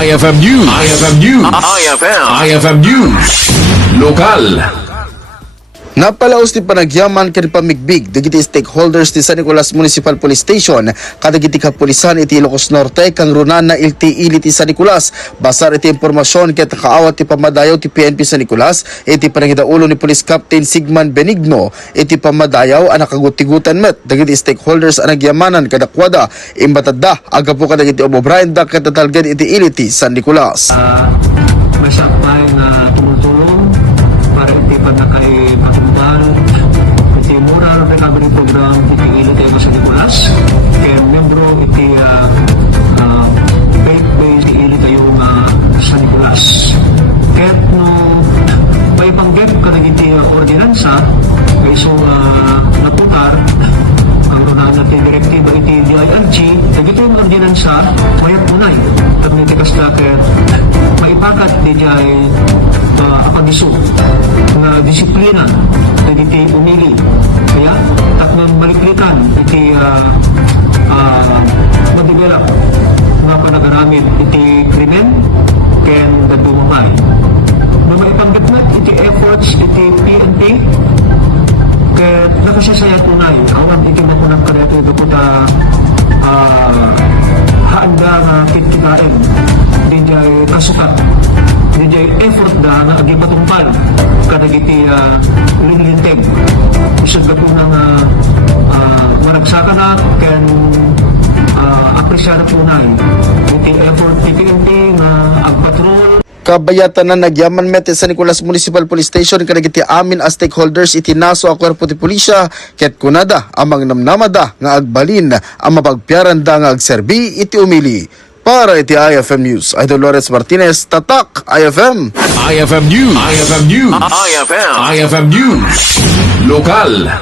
IFM News. IFM News. IFM News. Lokal. Napalaos ti panagyaman kani pamigbig dagiti stakeholders ti San Nicolas Municipal Police Station kadagiti kapulisan iti Ilocos Norte kang runan na ilti-ili ti San Nicolas. Basar iti impormasyon ket kaawat ti pamadayaw ti PNP San Nicolas iti panagidaulo ni Police Captain Sigman Benigno iti pamadayaw ang nakagutigutan met dagiti stakeholders ang nagyamanan kadakwada imbatadda aga po kadagiti O'Brien da katatalgad iti iliti San Nicolas. May sakbay na tumutulong para iti panakay patungdal iti moral recovery program iti ilit tayo sa Nicolas kaya membro iti faith-based iti ilit tayo sa Nicolas kaya no may panggap ka iti ordinansa kaya so natutar ang runaan natin direktiba iti DILG ito yung ordinansa mayat tunay at nitikas ka kaya maipakat di ay apagiso na disiplina na iti umili kaya taknang maliklikan iti mag-develop nga panagaramid iti krimen kaya nagdumamay na maipanggap na iti efforts iti PNP kaya nakasasaya tunay awan iti mapunang kareto ito po ta haanda nga kitkitain di ay kasukat di ay effort na agipatungpal kadagiti linlinteg usag ka po ng maragsaka na kan apresyado po na iti effort ti PNP nga agpatrol kabayatan na nagyaman met sa Nicolas Municipal Police Station kadagiti amin as stakeholders iti naso a kwerpo ti pulisya ket kunada amang namnamada nga agbalin ang mapagpiaran da nga agserbi iti umili. Para iti IFM News, Idol Lawrence Martinez, Tatak, IFM. IFM News. IFM News. IFM News. Lokal.